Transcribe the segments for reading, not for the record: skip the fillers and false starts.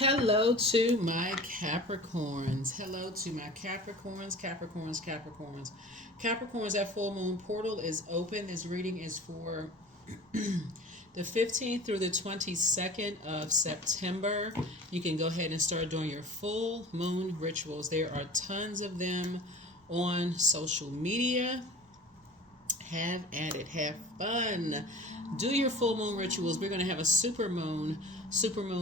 Hello to my Capricorns. Hello to my Capricorns. Capricorns, that full moon portal is open. This reading is for the 15th through the 22nd of September. You can go ahead and start doing your full moon rituals. There are tons of them on social media. Have at it. Have fun. Do your full moon rituals. We're going to have a super moon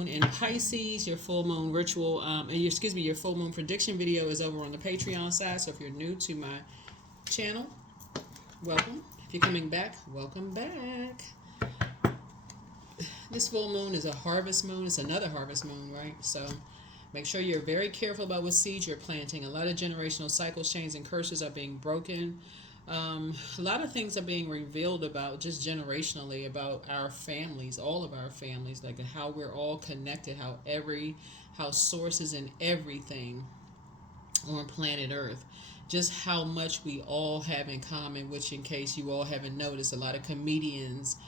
in Pisces. Your full moon ritual, your full moon prediction video is over on the Patreon side. So if you're new to my channel, welcome. If you're coming back, welcome back. This full moon is a harvest moon. It's another harvest moon, right? So make sure you're very careful about what seeds you're planting. A lot of generational cycles, chains, and curses are being broken. A lot of things are being revealed about just generationally about our families, all of our families, like how we're all connected, how sources and everything on planet Earth, just how much we all have in common. Which, in case you all haven't noticed, a lot of comedians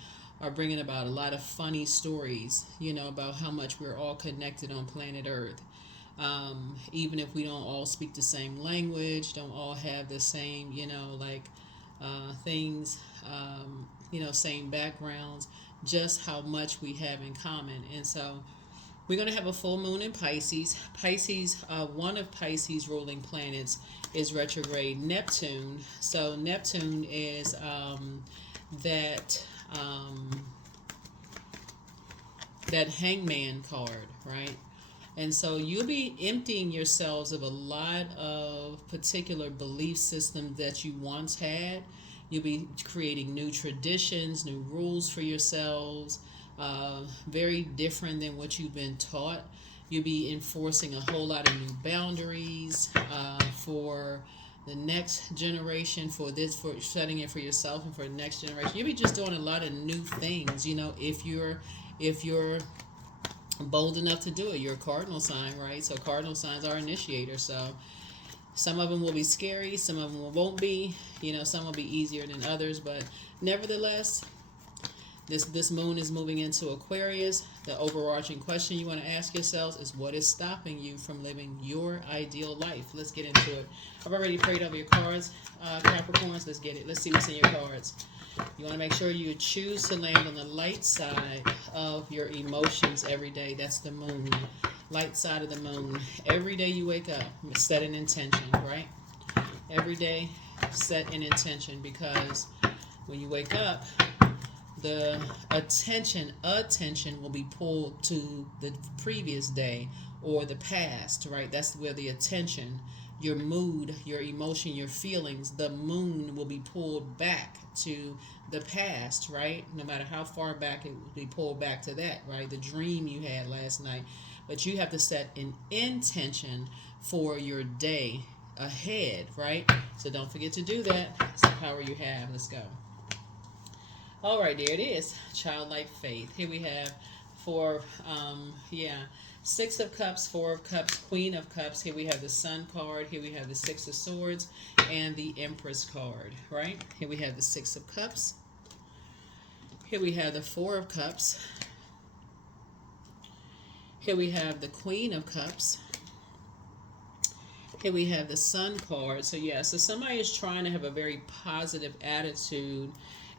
are bringing about a lot of funny stories, about how much we're all connected on planet Earth. Even if we don't all speak the same language, don't all have the same, things, same backgrounds, just how much we have in common. And so we're going to have a full moon in Pisces. One of Pisces ruling planets is retrograde Neptune. So Neptune is that hangman card, right? And so you'll be emptying yourselves of a lot of particular belief systems that you once had. You'll be creating new traditions, new rules for yourselves, very different than what you've been taught. You'll be enforcing a whole lot of new boundaries for the next generation, for setting it for yourself and for the next generation. You'll be just doing a lot of new things, if you're bold enough to do it. You're a cardinal sign, right? So cardinal signs are initiators. So some of them will be scary, some of them won't be. Some will be easier than others, but nevertheless, this moon is moving into Aquarius. The overarching question you want to ask yourselves is, what is stopping you from living your ideal life? Let's get into it. I've already prayed over your cards, Capricorns. Let's get it. Let's see what's in your cards. You want to make sure you choose to land on the light side of your emotions every day. That's the moon. Light side of the moon. Every day you wake up, set an intention, right? Every day, set an intention, because when you wake up, the attention will be pulled to the previous day or the past, right? That's where the attention, your mood, your emotion, your feelings, the moon will be pulled back to the past, right? No matter how far back, it will be pulled back to that, right? The dream you had last night. But you have to set an intention for your day ahead, right? So don't forget to do that. It's the power you have. Let's go. All right, there it is. Childlike faith. Here we have Six of Cups, Four of Cups, Queen of Cups. Here we have the Sun card. Here we have the Six of Swords and the Empress card, right? Here we have the Six of Cups. Here we have the Four of Cups. Here we have the Queen of Cups. Here we have the Sun card. So somebody is trying to have a very positive attitude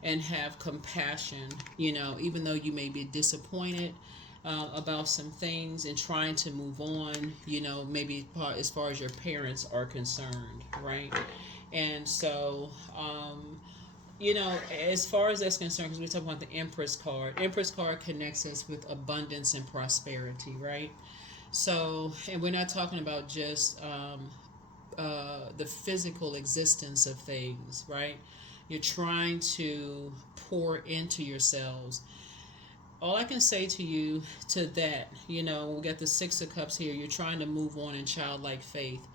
and have compassion, even though you may be disappointed about some things and trying to move on, maybe as far as your parents are concerned, right? And so, as far as that's concerned, because we talk about the Empress card connects us with abundance and prosperity, right? So, and we're not talking about just the physical existence of things, right? You're trying to pour into yourselves. All I can say to you to that, we got the Six of Cups here. You're trying to move on in childlike faith.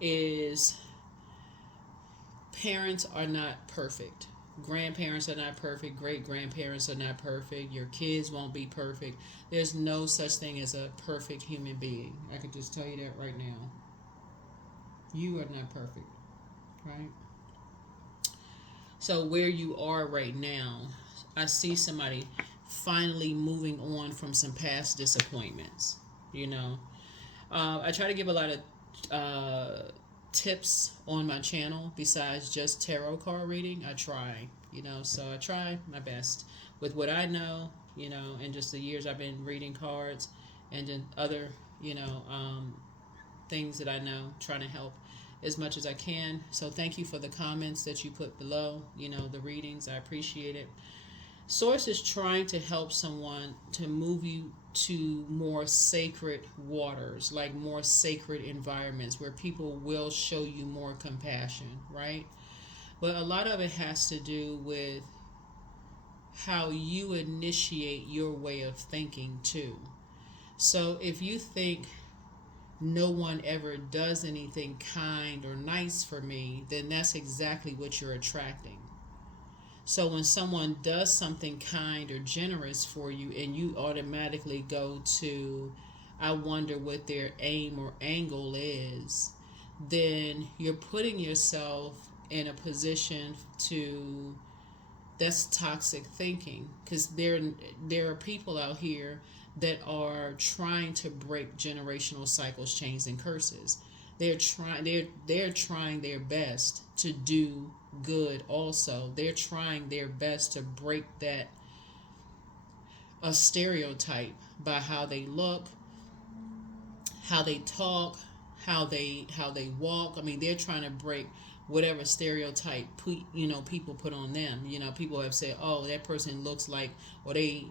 Is parents are not perfect. Grandparents are not perfect. Great grandparents are not perfect. Your kids won't be perfect. There's no such thing as a perfect human being. I can just tell you that right now. You are not perfect, right? So where you are right now, I see somebody finally moving on from some past disappointments. you know. I try to give a lot of tips on my channel besides just tarot card reading. I try, so I try my best with what I know, and just the years I've been reading cards and then other, things that I know, trying to help as much as I can. So thank you for the comments that you put below, the readings. I appreciate it. Source is trying to help someone to move you to more sacred waters, like more sacred environments where people will show you more compassion, right? But a lot of it has to do with how you initiate your way of thinking too. So if you think no one ever does anything kind or nice for me, then that's exactly what you're attracting. So when someone does something kind or generous for you and you automatically go to, I wonder what their aim or angle is, then you're putting yourself in a position to, that's toxic thinking, because there are people out here that are trying to break generational cycles, chains, and curses. They're trying their best to do good also. They're trying their best to break that a stereotype by how they look, how they talk, how they walk. I mean, they're trying to break whatever stereotype people put on them. People have said, oh, that person looks like, or they,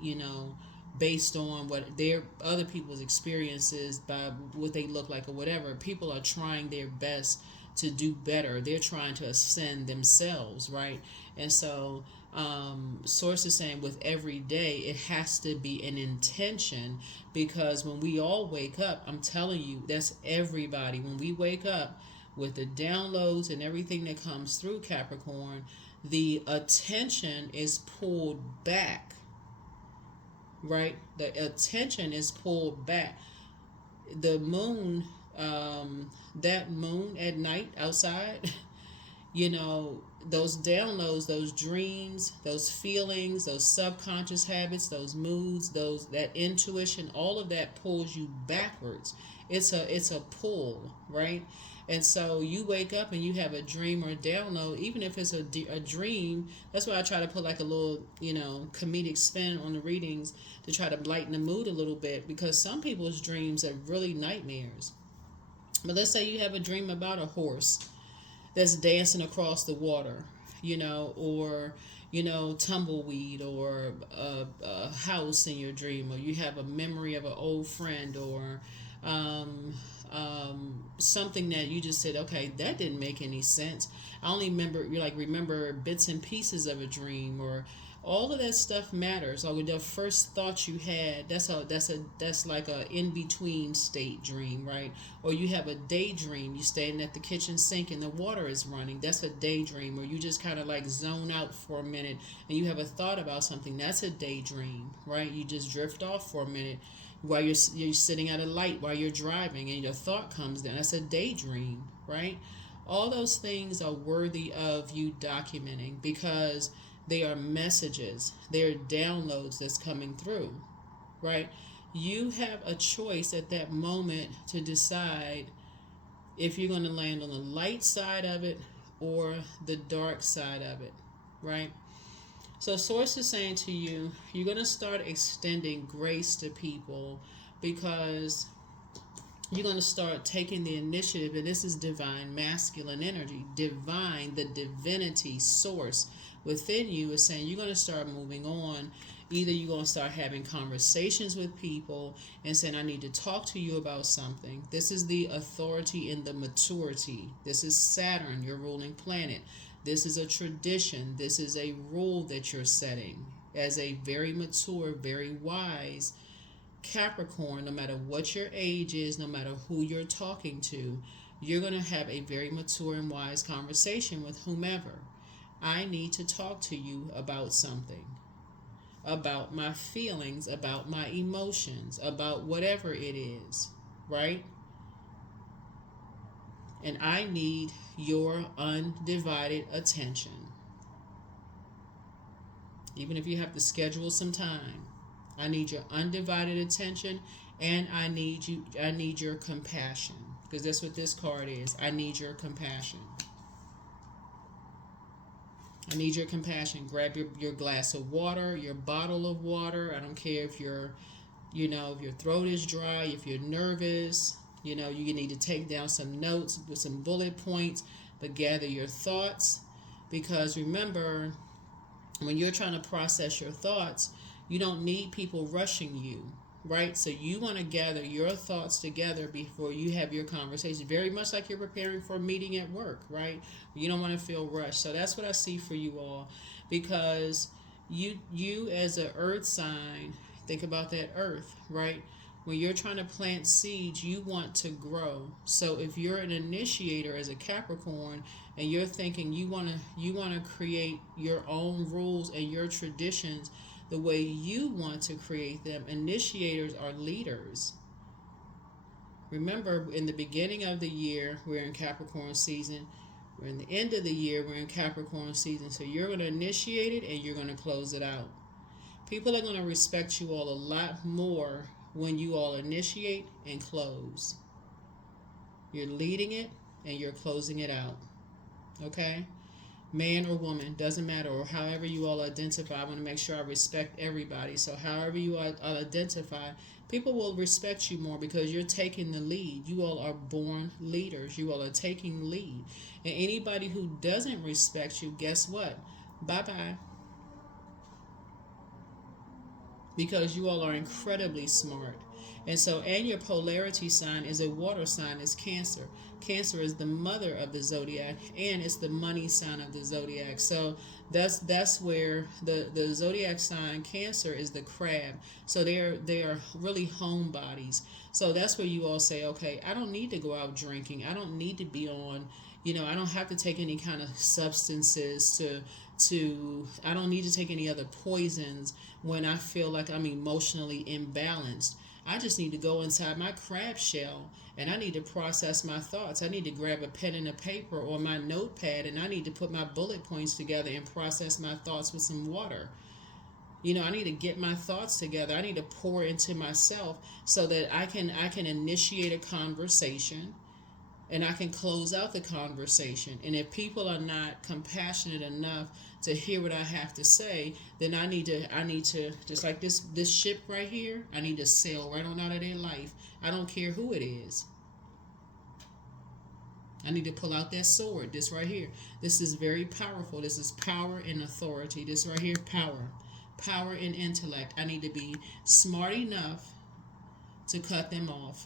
based on what their other people's experiences by what they look like or whatever. People are trying their best to do better. They're trying to ascend themselves, right? And so Source is saying with every day it has to be an intention, because when we all wake up, I'm telling you, that's everybody. When we wake up with the downloads and everything that comes through Capricorn, the attention is pulled back, right? The attention is pulled back. The moon, that moon at night outside, those downloads, those dreams, those feelings, those subconscious habits, those moods, that intuition, all of that pulls you backwards. It's a pull, right? And so you wake up and you have a dream or a download, even if it's a dream. That's why I try to put like a little, comedic spin on the readings to try to lighten the mood a little bit, because some people's dreams are really nightmares. But let's say you have a dream about a horse that's dancing across the water, or tumbleweed, or a house in your dream, or you have a memory of an old friend, or something that you just said, okay, that didn't make any sense. I only remember bits and pieces of a dream, or all of that stuff matters. Or the first thought you had, that's like a in between state dream, right? Or you have a daydream. You standing at the kitchen sink and the water is running. That's a daydream. Or you just kind of like zone out for a minute and you have a thought about something. That's a daydream, right? You just drift off for a minute while you're sitting at a light while you're driving and your thought comes down. That's a daydream, right? All those things are worthy of you documenting, because they are messages, they're downloads that's coming through, right? You have a choice at that moment to decide if you're going to land on the light side of it or the dark side of it, right? So Source is saying to you, you're going to start extending grace to people, because you're going to start taking the initiative. And this is divine masculine energy. Divine, the divinity source within you is saying you're going to start moving on. Either you're going to start having conversations with people and saying, I need to talk to you about something. This is the authority and the maturity. This is Saturn, your ruling planet. This is a tradition. This is a rule that you're setting as a very mature, very wise Capricorn. No matter what your age is, no matter who you're talking to, you're going to have a very mature and wise conversation with whomever. I need to talk to you about something, about my feelings, about my emotions, about whatever it is, right? And I need your undivided attention. Even if you have to schedule some time, I need your undivided attention, And I need your compassion, because that's what this card is. I need your compassion. I need your compassion. Grab your glass of water, your bottle of water. I don't care if you're, if your throat is dry, if you're nervous, you need to take down some notes with some bullet points, but gather your thoughts. Because remember, when you're trying to process your thoughts, you don't need people rushing you, right? So you want to gather your thoughts together before you have your conversation. Very much like you're preparing for a meeting at work, right? You don't want to feel rushed. So that's what I see for you all. Because you as an earth sign, think about that earth, right? When you're trying to plant seeds, you want to grow. So if you're an initiator as a Capricorn and you're thinking you want to create your own rules and your traditions the way you want to create them, initiators are leaders. Remember, in the beginning of the year, we're in Capricorn season. We're in the end of the year, we're in Capricorn season. So you're going to initiate it and you're going to close it out. People are going to respect you all a lot more when you all initiate and close. You're leading it and you're closing it out. Okay? Man or woman, doesn't matter, or however you all identify. I want to make sure I respect everybody. So however you all identify, people will respect you more because you're taking the lead. You all are born leaders. You all are taking lead. And anybody who doesn't respect you, guess what? Bye-bye. Because you all are incredibly smart. And so, and your polarity sign is a water sign, is Cancer. Cancer is the mother of the zodiac, and it's the money sign of the zodiac. So that's where the zodiac sign Cancer is the crab. So they are really homebodies. So that's where you all say, okay, I don't need to go out drinking. I don't need to be on, I don't have to take any kind of substances I don't need to take any other poisons when I feel like I'm emotionally imbalanced. I just need to go inside my crab shell and I need to process my thoughts. I need to grab a pen and a paper or my notepad and I need to put my bullet points together and process my thoughts with some water. I need to get my thoughts together. I need to pour into myself so that I can initiate a conversation and I can close out the conversation. And if people are not compassionate enough to hear what I have to say, then I need to just like this ship right here, I need to sail right on out of their life. I don't care who it is. I need to pull out that sword, this right here. This is very powerful. This is power and authority. This right here, power and intellect. I need to be smart enough to cut them off.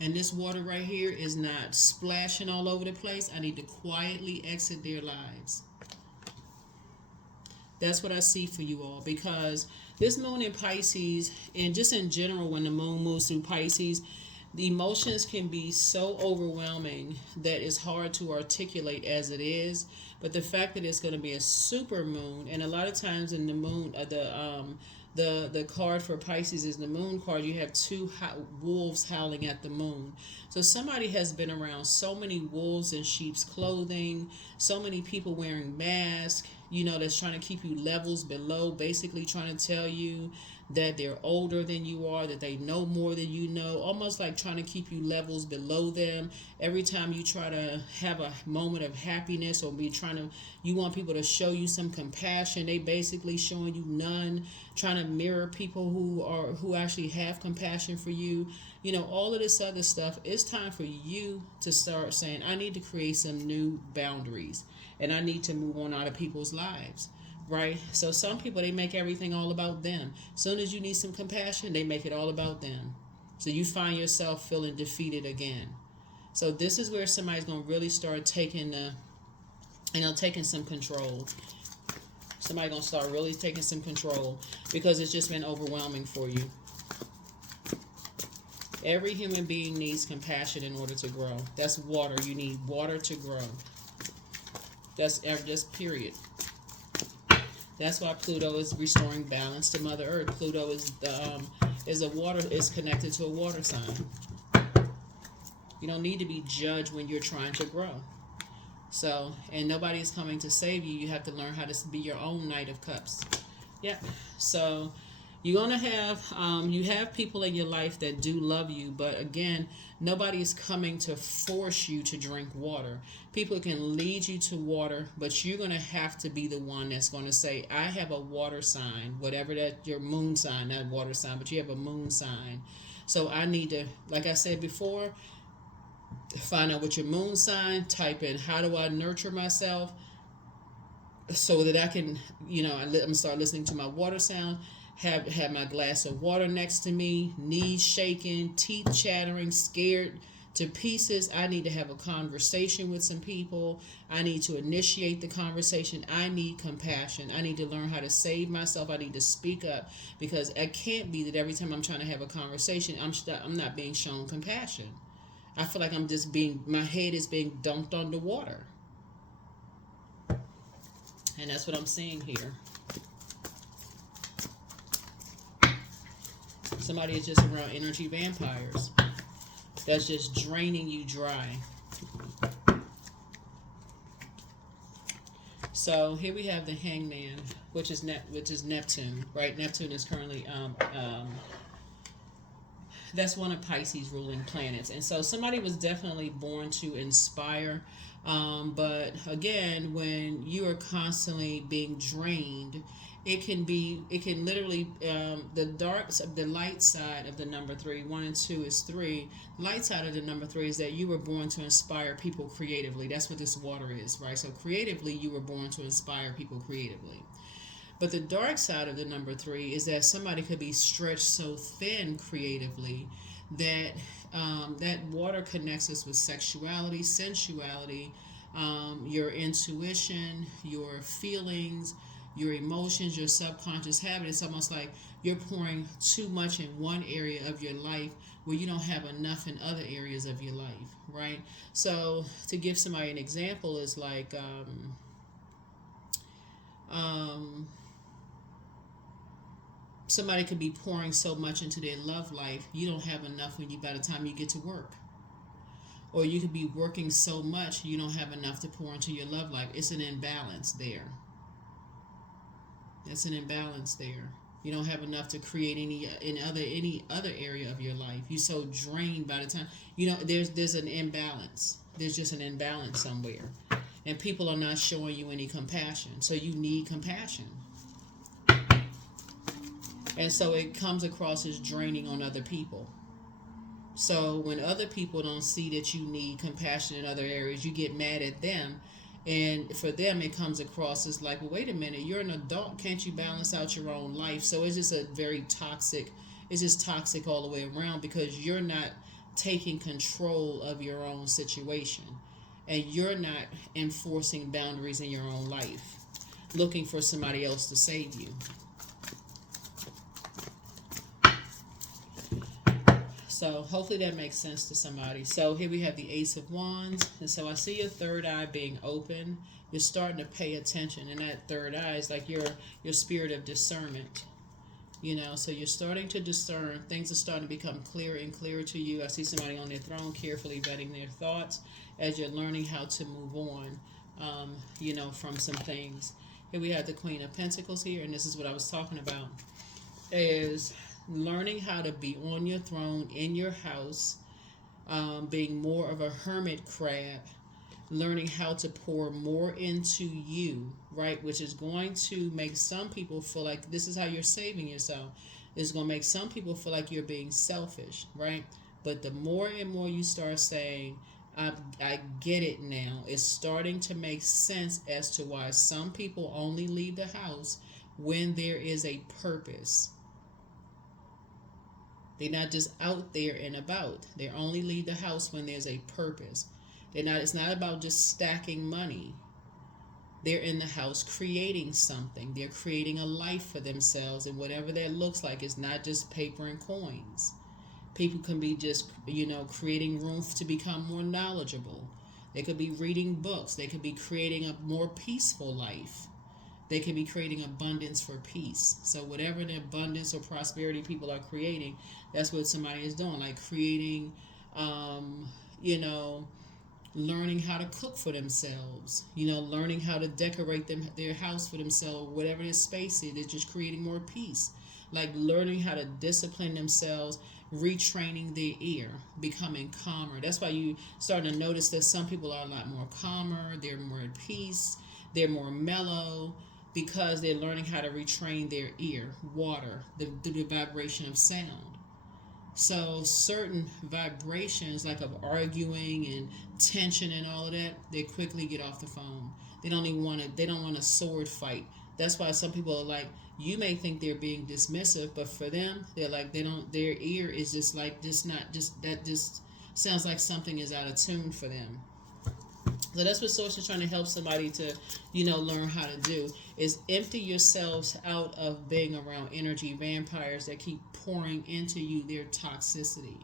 And this water right here is not splashing all over the place. I need to quietly exit their lives. That's what I see for you all. Because this moon in Pisces, and just in general when the moon moves through Pisces, the emotions can be so overwhelming that it's hard to articulate as it is. But the fact that it's going to be a super moon, and a lot of times in the moon, the card for Pisces is the moon card. You have two wolves howling at the moon. So somebody has been around so many wolves in sheep's clothing, so many people wearing masks, that's trying to keep you levels below, basically trying to tell you that they're older than you are, that they know more than you know, almost like trying to keep you levels below them. Every time you try to have a moment of happiness or you want people to show you some compassion, they basically showing you none, trying to mirror people who actually have compassion for you. All of this other stuff. It's time for you to start saying, I need to create some new boundaries and I need to move on out of people's lives. Right? So some people, they make everything all about them. As soon as you need some compassion, they make it all about them. So you find yourself feeling defeated again. So this is where somebody's going to really start taking some control. Somebody's going to start really taking some control because it's just been overwhelming for you. Every human being needs compassion in order to grow. That's water. You need water to grow. That's period. That's why Pluto is restoring balance to Mother Earth. Pluto is connected to a water sign. You don't need to be judged when you're trying to grow. So, and nobody is coming to save you. You have to learn how to be your own Knight of Cups. Yeah. So, You're gonna have you have people in your life that do love you, but again, nobody is coming to force you to drink water. People can lead you to water, but you're gonna have to be the one that's gonna say, "I have a water sign, whatever that your moon sign, not water sign, but you have a moon sign. So I need to, like I said before, find out what your moon sign. Type in how do I nurture myself." So that I can, I'm gonna start listening to my water sound. Have my glass of water next to me, knees shaking, teeth chattering, scared to pieces. I need to have a conversation with some people. I need to initiate the conversation. I need compassion. I need to learn how to save myself. I need to speak up, because it can't be that every time I'm trying to have a conversation, I'm not being shown compassion. I feel like I'm just my head is being dunked underwater. And that's what I'm seeing here. Somebody is just around energy vampires. That's just draining you dry. So here we have the Hangman, which is Neptune, right? Neptune is currently that's one of Pisces' ruling planets, and so somebody was definitely born to inspire. But again, when you are constantly being drained, it can literally, the light side of the number three. 1 and 2 is 3. Light side of the number 3 is that you were born to inspire people creatively. That's what this water is, right? So creatively, you were born to inspire people creatively. But the dark side of the number 3 is that somebody could be stretched so thin creatively that that water connects us with sexuality, sensuality, your intuition, your feelings, your emotions, your subconscious habit. It's almost like you're pouring too much in one area of your life where you don't have enough in other areas of your life, right? So to give somebody an example is like somebody could be pouring so much into their love life, you don't have enough by the time you get to work. Or you could be working so much, you don't have enough to pour into your love life. It's an imbalance there. It's an imbalance there. You don't have enough to create any other area of your life. You're so drained by the time, there's an imbalance. There's just an imbalance somewhere. And people are not showing you any compassion. So you need compassion. And so it comes across as draining on other people. So when other people don't see that you need compassion in other areas, you get mad at them. And for them, it comes across as like, well, wait a minute, you're an adult. Can't you balance out your own life? So it's just it's just toxic all the way around, because you're not taking control of your own situation. And you're not enforcing boundaries in your own life, looking for somebody else to save you. So hopefully that makes sense to somebody. So here we have the Ace of Wands. And so I see your third eye being open. You're starting to pay attention. And that third eye is like your spirit of discernment. So you're starting to discern. Things are starting to become clearer and clearer to you. I see somebody on their throne carefully vetting their thoughts as you're learning how to move on, from some things. Here we have the Queen of Pentacles here. And this is what I was talking about. Is learning how to be on your throne in your house, being more of a hermit crab, learning how to pour more into you, right? Which is going to make some people feel like this is how you're saving yourself. It's going to make some people feel like you're being selfish, right? But the more and more you start saying, I get it now, it's starting to make sense as to why some people only leave the house when there is a purpose. They're not just out there and about. They only leave the house when there's a purpose. It's not about just stacking money. They're in the house creating something. They're creating a life for themselves, and whatever that looks like is not just paper and coins. People can be just, creating room to become more knowledgeable. They could be reading books. They could be creating a more peaceful life. They can be creating abundance for peace. So whatever the abundance or prosperity people are creating, that's what somebody is doing. Like creating, learning how to cook for themselves. Learning how to decorate their house for themselves. Whatever their space is, they're just creating more peace. like learning how to discipline themselves, retraining their ear, becoming calmer. That's why you starting to notice that some people are a lot more calmer, they're more at peace, they're more mellow, because they're learning how to retrain their ear, water, the vibration of sound. So certain vibrations, like of arguing and tension and all of that, they quickly get off the phone. They don't even want to. They don't want a sword fight. That's why some people are like, you may think they're being dismissive, but for them, they're like, they don't. Their ear is just like, just not just that. Just sounds like something is out of tune for them. So that's what Source is trying to help somebody to, learn how to do, is empty yourselves out of being around energy vampires that keep pouring into you their toxicity.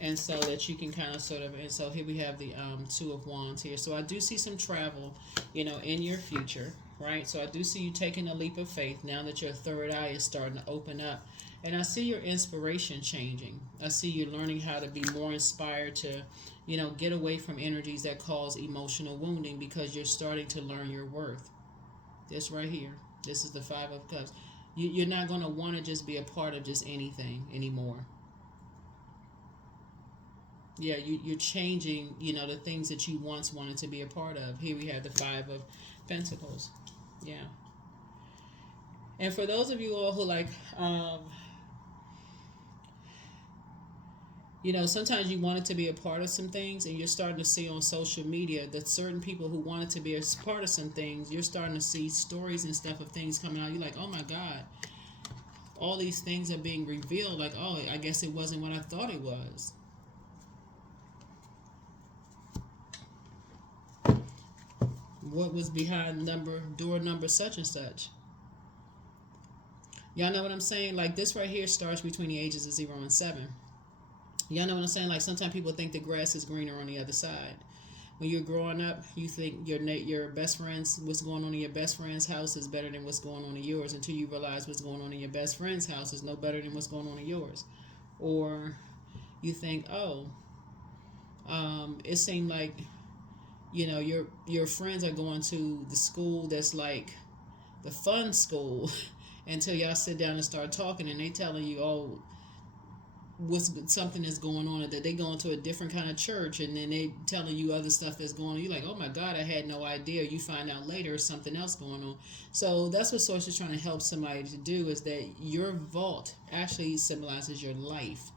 And so that you can kind of sort of, and so here we have the Two of Wands here. So I do see some travel, in your future, right? So I do see you taking a leap of faith now that your third eye is starting to open up. And I see your inspiration changing. I see you learning how to be more inspired to, get away from energies that cause emotional wounding, because you're starting to learn your worth. This right here, this is the Five of Cups. You're not going to want to just be a part of just anything anymore. Yeah, you're changing, the things that you once wanted to be a part of. Here we have the Five of Pentacles. Yeah. And for those of you all who like, sometimes you wanted to be a part of some things, and you're starting to see on social media that certain people who wanted to be a part of some things, you're starting to see stories and stuff of things coming out. You're like, oh my God, all these things are being revealed. Like, oh, I guess it wasn't what I thought it was. What was behind door number such and such? Y'all know what I'm saying? Like, this right here starts between the ages of 0 and 7. Y'all know what I'm saying? Like, sometimes people think the grass is greener on the other side. When you're growing up, you think your best friends, what's going on in your best friend's house is better than what's going on in yours, until you realize what's going on in your best friend's house is no better than what's going on in yours. Or you think, it seemed like, your friends are going to the school that's like the fun school until y'all sit down and start talking, and they telling you, oh, something that's going on, that they going to a different kind of church, and then they telling you other stuff that's going on. You're like, oh my God, I had no idea. You find out later something else going on. So that's what Source is trying to help somebody to do, is that your vault actually symbolizes your life.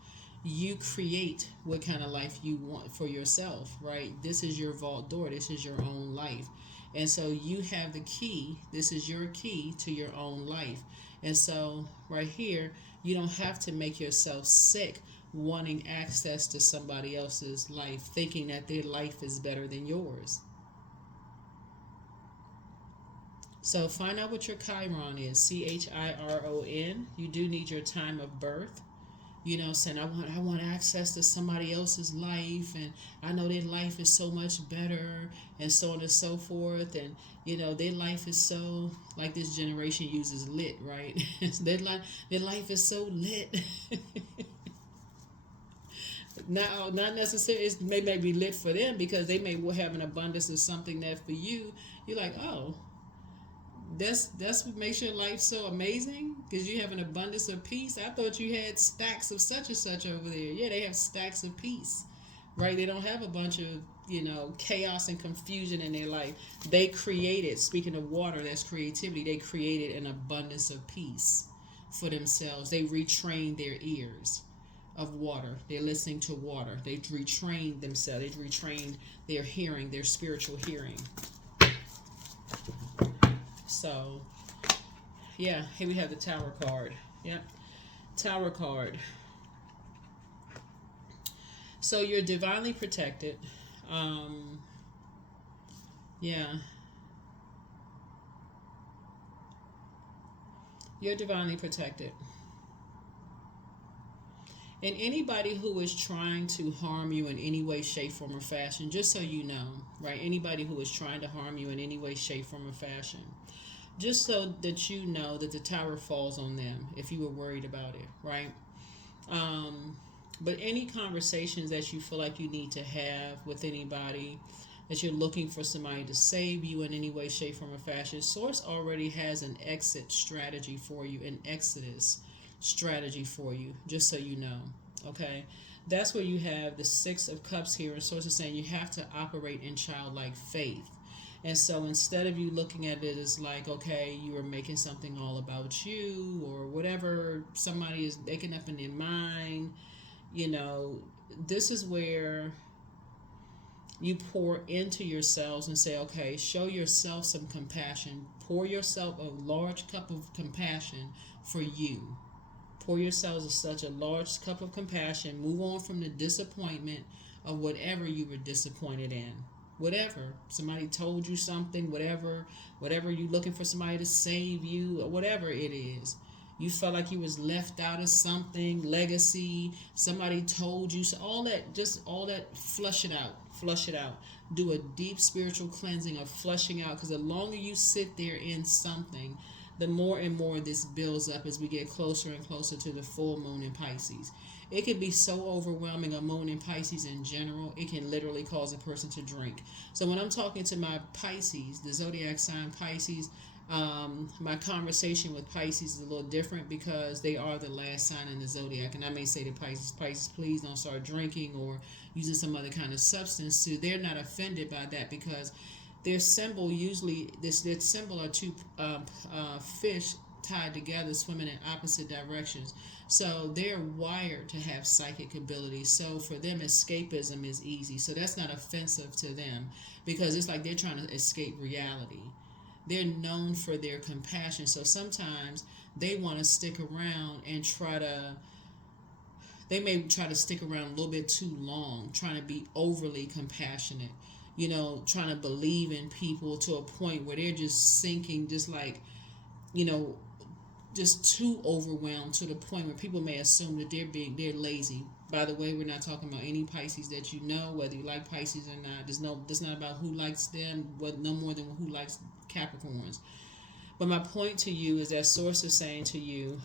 You create what kind of life you want for yourself, right? This is your vault door. This is your own life. And so you have the key. This is your key to your own life. And so right here, you don't have to make yourself sick wanting access to somebody else's life, thinking that their life is better than yours. So find out what your Chiron is, Chiron. You do need your time of birth. Saying, I want access to somebody else's life, and I know their life is so much better, and so on and so forth. And their life is so, like this generation uses lit, right? their life is so lit. Now, not necessarily, it may be lit for them, because they may have an abundance of something that for you, you're like, oh, that's what makes your life so amazing, because you have an abundance of peace. I thought you had stacks of such and such over there. Yeah, they have stacks of peace, right? They don't have a bunch of chaos and confusion in their life. They created, speaking of water, that's creativity, they created an abundance of peace for themselves. They retrained their ears of water. They're listening to water. They retrained themselves. They retrained their hearing, their spiritual hearing. So, yeah, here we have the Tower card. Yep, Tower card. So you're divinely protected. Yeah. You're divinely protected. And anybody who is trying to harm you in any way, shape, form, or fashion, just so you know, right? Anybody who is trying to harm you in any way, shape, form, or fashion, just so that you know that the tower falls on them if you were worried about it, right? But any conversations that you feel like you need to have with anybody, that you're looking for somebody to save you in any way, shape, form, or fashion. Source already has an exit strategy for you, an exodus strategy for you, just so you know. Okay? That's where you have the Six of Cups here, and Source is saying you have to operate in childlike faith. And so instead of you looking at it as like, okay, you are making something all about you or whatever somebody is making up in their mind, you know, this is where you pour into yourselves and say, okay, show yourself some compassion. Pour yourself a large cup of compassion for you. Pour yourselves such a large cup of compassion. Move on from the disappointment of whatever you were disappointed in. Whatever. Somebody told you something, whatever you looking for somebody to save you, or whatever it is. You felt like you was left out of something, legacy, somebody told you, so all that, flush it out. Flush it out. Do a deep spiritual cleansing of flushing out, because the longer you sit there in something, the more and more this builds up as we get closer and closer to the full moon in Pisces. It can be so overwhelming, a moon in Pisces in general, it can literally cause a person to drink. So when I'm talking to my Pisces, the Zodiac sign Pisces, my conversation with Pisces is a little different because they are the last sign in the Zodiac. And I may say to Pisces, please don't start drinking or using some other kind of substance. So they're not offended by that because their symbol usually, their symbol are two fish tied together swimming in opposite directions. So they're wired to have psychic abilities. So for them, escapism is easy. So that's not offensive to them because it's like they're trying to escape reality. They're known for their compassion. So sometimes they want to stick around and they may try to stick around a little bit too long, trying to be overly compassionate, you know, trying to believe in people to a point where they're just sinking, just like, you know, just too overwhelmed to the point where people may assume that they're lazy. By the way, we're not talking about any Pisces that you know, whether you like Pisces or not. It's not about who likes them, no more than who likes Capricorns. But my point to you is that Source is saying to you,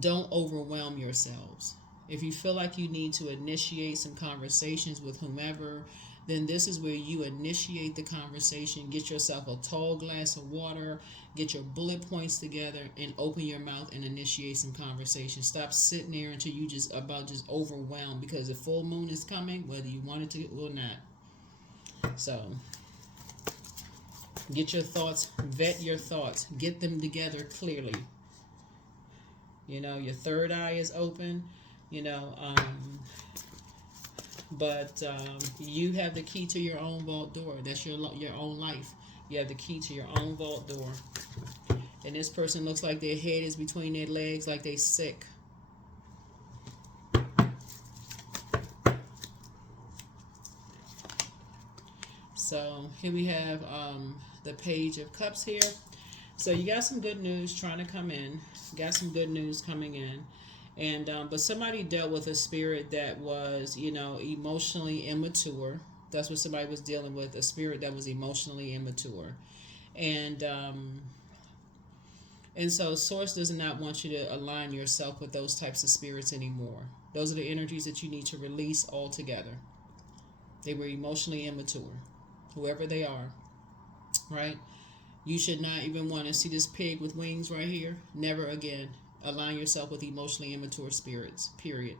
don't overwhelm yourselves. If you feel like you need to initiate some conversations with whomever, then this is where you initiate the conversation. Get yourself a tall glass of water, get your bullet points together, and open your mouth and initiate some conversation. Stop sitting there until you just overwhelmed, because the full moon is coming, whether you want it to or not. So get your thoughts, vet your thoughts, get them together clearly. You know, your third eye is open, you know, but you have the key to your own vault door. That's your own life. You have the key to your own vault door. And this person looks like their head is between their legs, like they sick. So here we have the Page of Cups here. So you got some good news trying to come in. Got some good news coming in. And but somebody dealt with a spirit that was, you know, emotionally immature. That's what somebody was dealing with, a spirit that was emotionally immature. And so Source does not want you to align yourself with those types of spirits anymore. Those are the energies that you need to release altogether. They were emotionally immature, whoever they are, right? You should not even want to see this pig with wings right here. Never again align yourself with emotionally immature spirits, period.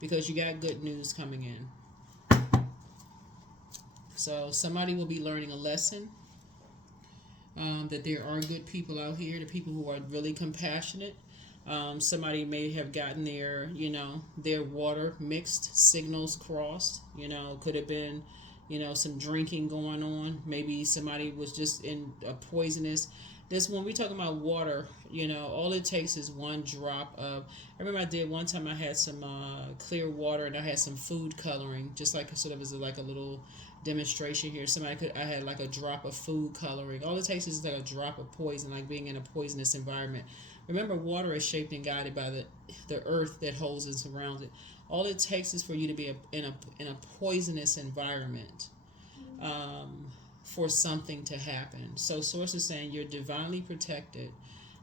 Because you got good news coming in. So somebody will be learning a lesson. That there are good people out here, the people who are really compassionate. Somebody may have gotten their water mixed, signals crossed. You know, could have been, you know, some drinking going on. Maybe somebody was just in a poisonous. This, when we talking about water, you know, all it takes is one drop of. I remember I did one time. I had some clear water and I had some food coloring, just like sort of as like a little demonstration here. I had like a drop of food coloring. All it takes is like a drop of poison, like being in a poisonous environment. Remember, water is shaped and guided by the earth that holds and surrounds it. All it takes is for you to be in a poisonous environment for something to happen. So Source is saying you're divinely protected.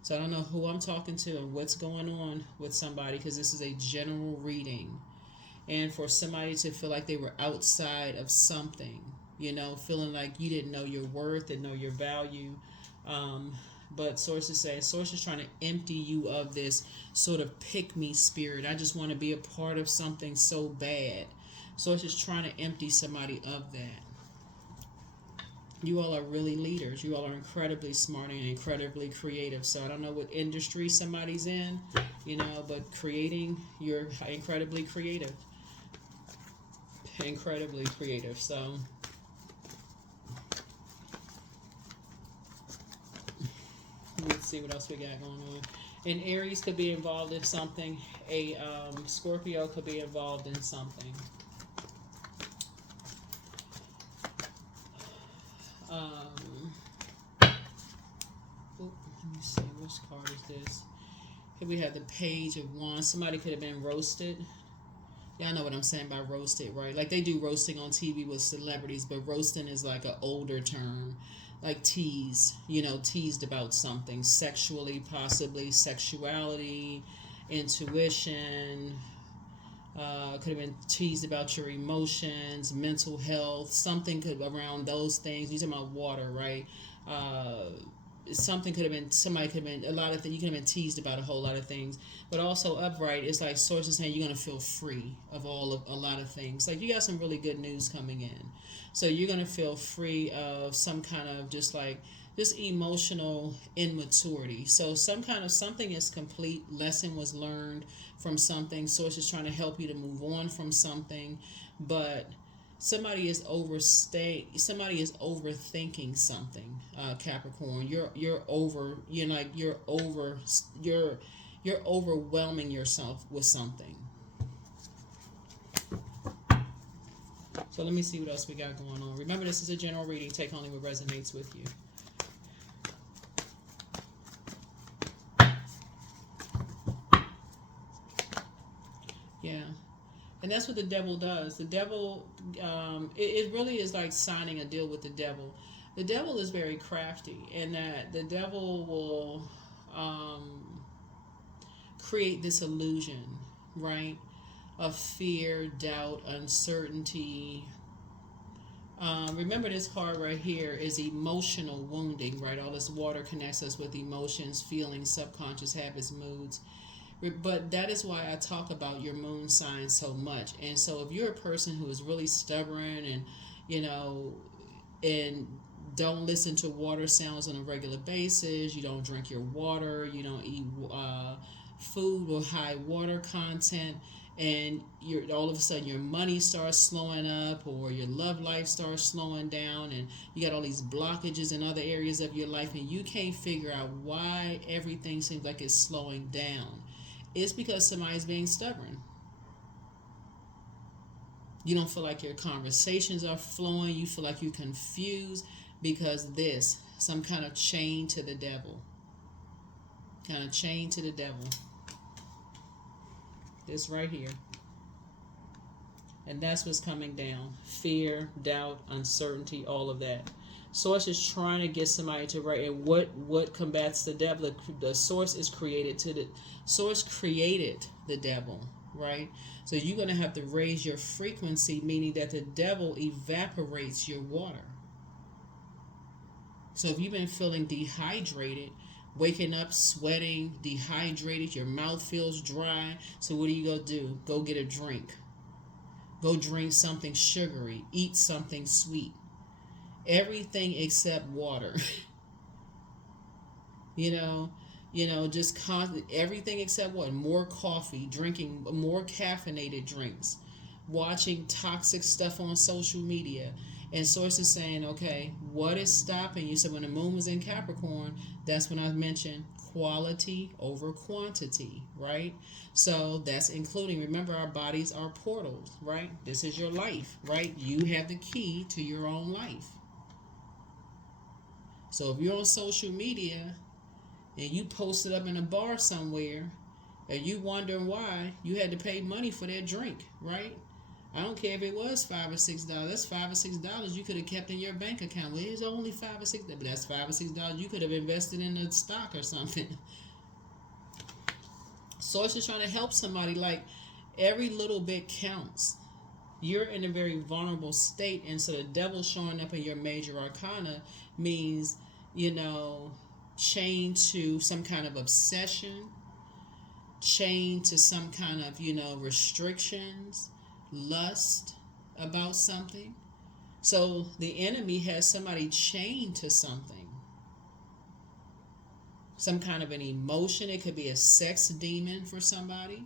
So I don't know who I'm talking to and what's going on with somebody, because this is a general reading. and for somebody to feel like they were outside of something, feeling like you didn't know your worth and know your value. But sources trying to empty you of this sort of pick me spirit. I just want to be a part of something so bad. Sources trying to empty somebody of that. You all are really leaders. You all are incredibly smart and incredibly creative. So I don't know what industry somebody's in, but you're incredibly creative. Incredibly creative. So let's see what else we got going on. And Aries could be involved in something. A Scorpio could be involved in something. Let me see, which card is this? Here we have the Page of Wands. Somebody could have been roasted. Y'all know what I'm saying by roasted, right? Like they do roasting on TV with celebrities, but roasting is like an older term. Like teased about something sexually, possibly sexuality, intuition. Could have been teased about your emotions, mental health, something around those things. You're talking about water, right? Somebody could have been, a lot of things, you could have been teased about a whole lot of things. But also upright, it's like sources saying you're going to feel free of a lot of things. Like you got some really good news coming in. So you're going to feel free of some kind of just emotional immaturity. So something is complete, lesson was learned from something, sources trying to help you to move on from something, but somebody is overthinking something. Capricorn, you're overwhelming yourself with something. So let me see what else we got going on. Remember, this is a general reading. Take only what resonates with you. Yeah. And that's what the devil does. The devil, it really is like signing a deal with the devil. The devil is very crafty, and that the devil will create this illusion, right, of fear, doubt, uncertainty. Remember, this card right here is emotional wounding, right? All this water connects us with emotions, feelings, subconscious habits, moods. But that is why I talk about your moon sign so much. And so if you're a person who is really stubborn and, and don't listen to water sounds on a regular basis, you don't drink your water, you don't eat food with high water content, and all of a sudden your money starts slowing up or your love life starts slowing down, and you got all these blockages in other areas of your life, and you can't figure out why everything seems like it's slowing down. It's because somebody's being stubborn. You don't feel like your conversations are flowing. You feel like you're confused because some kind of chain to the devil. Kind of chain to the devil. This right here. And that's what's coming down. Fear, doubt, uncertainty, all of that. Source is trying to get somebody to write. And what combats the devil? The source created the devil, right? So you're going to have to raise your frequency, meaning that the devil evaporates your water. So if you've been feeling dehydrated, waking up sweating, dehydrated, your mouth feels dry, so what do you go do? Go get a drink. Go drink something sugary. Eat something sweet. Everything except water. Just everything except what? More coffee, drinking more caffeinated drinks, watching toxic stuff on social media. And sources saying, okay, what is stopping you? So when the moon was in Capricorn, that's when I mentioned quality over quantity, right? So that's including, remember, our bodies are portals, right? This is your life, right? You have the key to your own life. So if you're on social media and you post it up in a bar somewhere and you wondering why you had to pay money for that drink, right? I don't care if it was $5 or $6. That's $5 or $6 you could have kept in your bank account. Well, it's only $5 or $6, but that's $5 or $6 you could have invested in a stock or something. Source is trying to help somebody. Like, Every little bit counts. You're in a very vulnerable state, and so the devil showing up in your major arcana means, you know, chained to some kind of obsession, chained to some kind of, you know, restrictions, lust about something. So the enemy has somebody chained to something, some kind of an emotion. It could be a sex demon for somebody.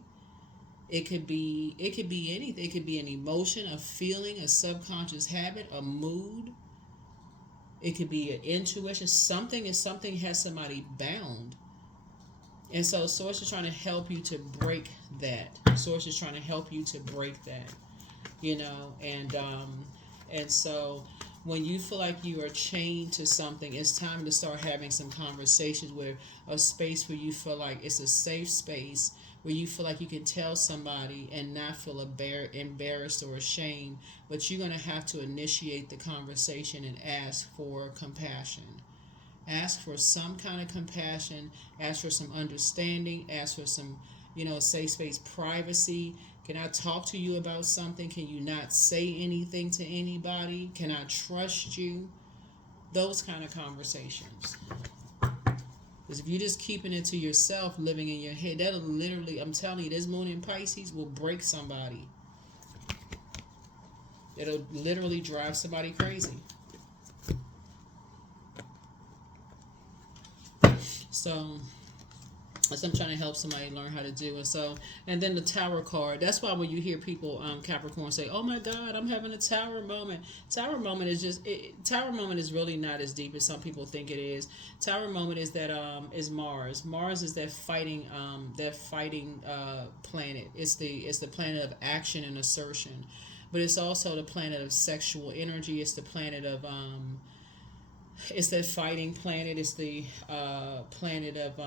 It could be anything. It could be an emotion, a feeling, a subconscious habit, a mood. It could be an intuition. Something has somebody bound. And so Source is trying to help you to break that. Source is trying to help you to break that. You know, and so when you feel like you are chained to something, it's time to start having some conversations where a space where you feel like it's a safe space, where you feel like you can tell somebody and not feel embarrassed or ashamed, but you're going to have to initiate the conversation and ask for compassion. Ask for some kind of compassion, ask for some understanding, ask for some, you know, safe space, privacy. Can I talk to you about something? Can you not say anything to anybody? Can I trust you? Those kind of conversations. Because if you're just keeping it to yourself, living in your head, that'll literally, I'm telling you, this moon in Pisces will break somebody. It'll literally drive somebody crazy. So that's what I'm trying to help somebody learn how to do. And then the Tower card. That's why when you hear people, Capricorn, say, "Oh my God, I'm having a Tower moment." Tower moment is really not as deep as some people think it is. Tower moment is that is Mars. Mars is that fighting planet. It's the planet of action and assertion, but it's also the planet of sexual energy. It's the planet of it's that fighting planet. It's the planet of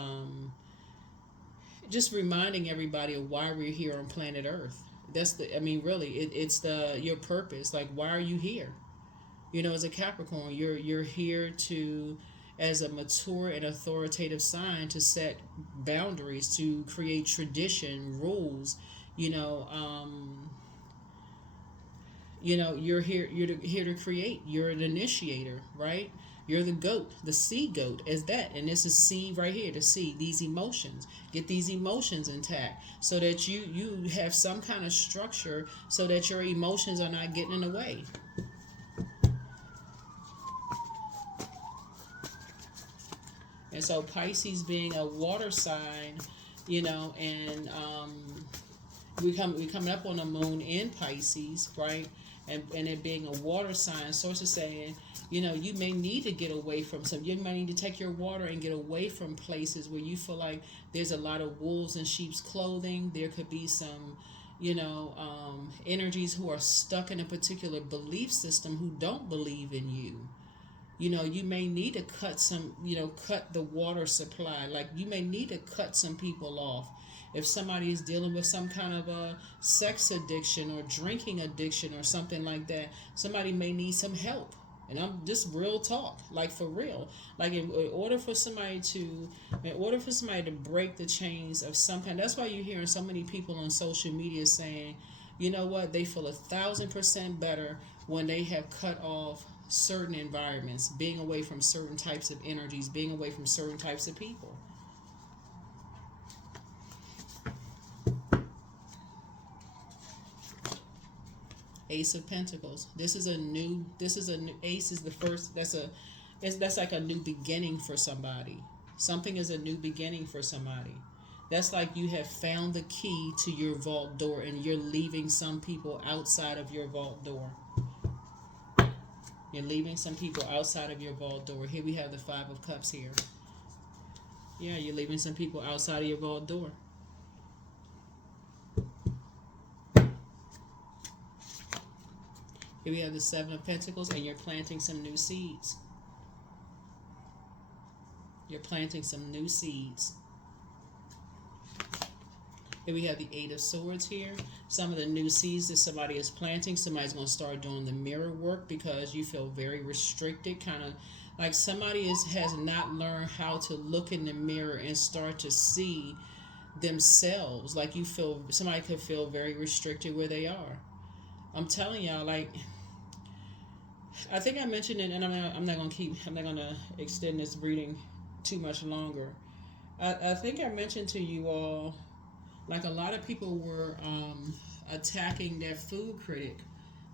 just reminding everybody of why we're here on planet Earth. Really, it's your purpose. Like, why are you here? You know, as a Capricorn, you're here to, as a mature and authoritative sign, to set boundaries, to create tradition, rules. You know, you're here. Here to create. You're an initiator, right? You're the goat, the sea goat, as that. And this is sea right here, to see these emotions. Get these emotions intact so that you have some kind of structure so that your emotions are not getting in the way. And so Pisces being a water sign, you know, and we coming up on a moon in Pisces, right? And it being a water sign, Source is saying, you know, you may need to get away from you might need to take your water and get away from places where you feel like there's a lot of wolves in sheep's clothing. There could be some, you know, energies who are stuck in a particular belief system who don't believe in you. You know, you may need to cut the water supply. Like, you may need to cut some people off. If somebody is dealing with some kind of a sex addiction or drinking addiction or something like that, somebody may need some help. And I'm just real talk, like for real. Like in order for somebody to break the chains of some kind. That's why you're hearing so many people on social media saying, you know what, they feel 1,000% better when they have cut off certain environments, being away from certain types of energies, being away from certain types of people. Ace of Pentacles. This is a new Ace is the first. That's like a new beginning for somebody. Something is a new beginning for somebody. That's like you have found the key to your vault door and you're leaving some people outside of your vault door. You're leaving some people outside of your vault door. Here we have the Five of Cups here. Yeah, you're leaving some people outside of your vault door. Here we have the Seven of Pentacles, and you're planting some new seeds. You're planting some new seeds. Here we have the Eight of Swords here. Some of the new seeds that somebody is planting. Somebody's going to start doing the mirror work because you feel very restricted. Kind of like somebody has not learned how to look in the mirror and start to see themselves. Like you feel, somebody could feel very restricted where they are. I'm telling y'all, like, I think I mentioned it, and I'm not gonna extend this reading too much longer. I think I mentioned to you all, like a lot of people were attacking that food critic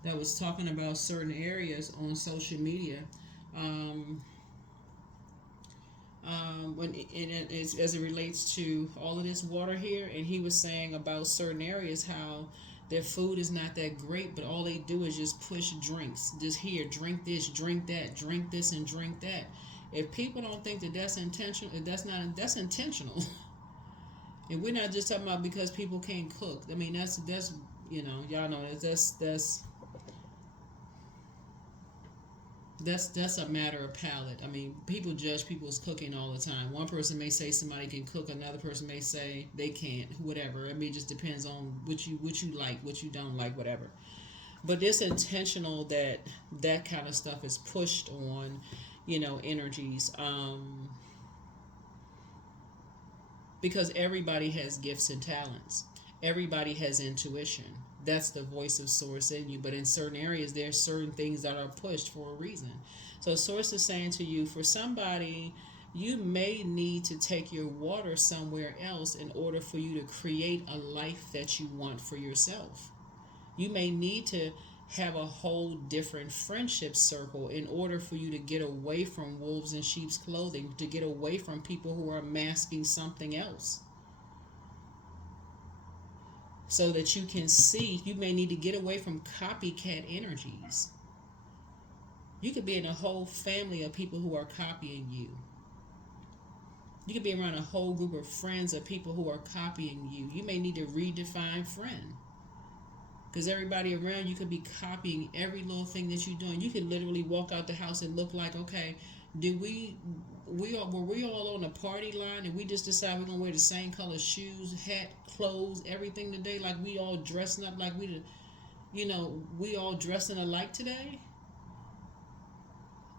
that was talking about certain areas on social media. Um, as it relates to all of this water here, and he was saying about certain areas how their food is not that great, but all they do is just push drinks. Just here, drink this, drink that, drink this, and drink that. If people don't think that that's intentional, that's intentional. And we're not just talking about because people can't cook. I mean, that's y'all know that's a matter of palate. I mean, people judge people's cooking all the time. One person may say somebody can cook, another person may say they can't. Whatever. I mean, it just depends on what you like, what you don't like, whatever. But it's intentional that that kind of stuff is pushed on, energies. Because everybody has gifts and talents. Everybody has intuition. That's the voice of source in you. But in certain areas, there's certain things that are pushed for a reason. So source is saying to you, for somebody, you may need to take your water somewhere else in order for you to create a life that you want for yourself. You may need to have a whole different friendship circle in order for you to get away from wolves in sheep's clothing, to get away from people who are masking something else. So that you can see, you may need to get away from copycat energies. You could be in a whole family of people who are copying you. You could be around a whole group of friends of people who are copying you. You may need to redefine friend. Because everybody around you could be copying every little thing that you're doing. You could literally walk out the house and look like, okay, were we all on a party line and we just decided we're gonna wear the same color shoes, hat, clothes, everything today, like we all dressing up like we all dressing alike today?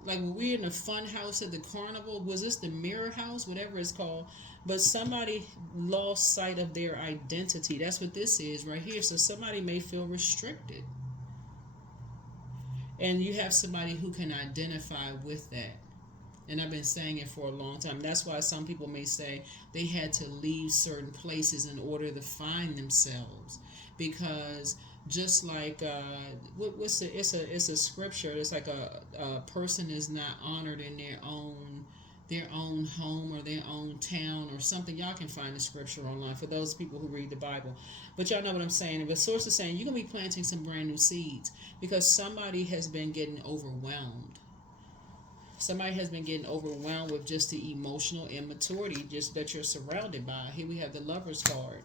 Like, were we in a fun house at the carnival? Was this the mirror house? Whatever it's called. But somebody lost sight of their identity. That's what this is right here. So somebody may feel restricted. And you have somebody who can identify with that. And I've been saying it for a long time. That's why some people may say they had to leave certain places in order to find themselves. Because just like it's a scripture. It's like a person is not honored in their own home or their own town or something. Y'all can find the scripture online for those people who read the Bible. But y'all know what I'm saying. The source is saying you're going to be planting some brand new seeds because somebody has been getting overwhelmed. Somebody has been getting overwhelmed with just the emotional immaturity just that you're surrounded by. Here we have the Lover's card.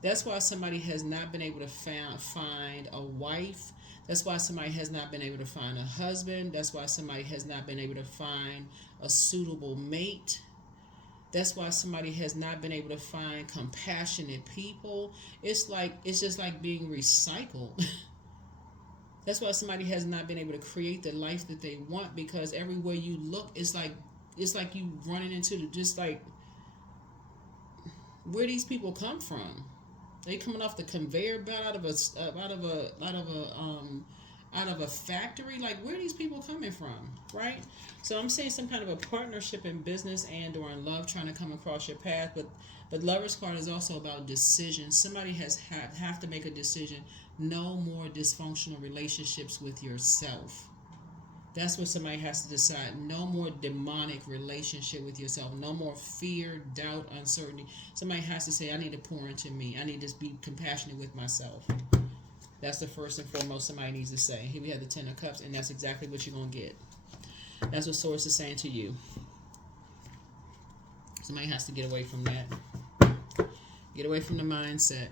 That's why somebody has not been able to find a wife. That's why somebody has not been able to find a husband. That's why somebody has not been able to find a suitable mate. That's why somebody has not been able to find compassionate people. It's just like being recycled. That's why somebody has not been able to create the life that they want, because everywhere you look, it's like you running into just like, where these people come from? They coming off the conveyor belt out of a factory. Like, where are these people coming from, right? So I'm saying some kind of a partnership in business and or in love trying to come across your path. But Lover's card is also about decisions. Somebody have to make a decision. No more dysfunctional relationships with yourself. That's what somebody has to decide. No more demonic relationship with yourself. No more fear, doubt, uncertainty. Somebody has to say, I need to pour into me. I need to be compassionate with myself. That's the first and foremost somebody needs to say. Here we have the Ten of Cups, and that's exactly what you're going to get. That's what Source is saying to you. Somebody has to get away from that. Get away from the mindset.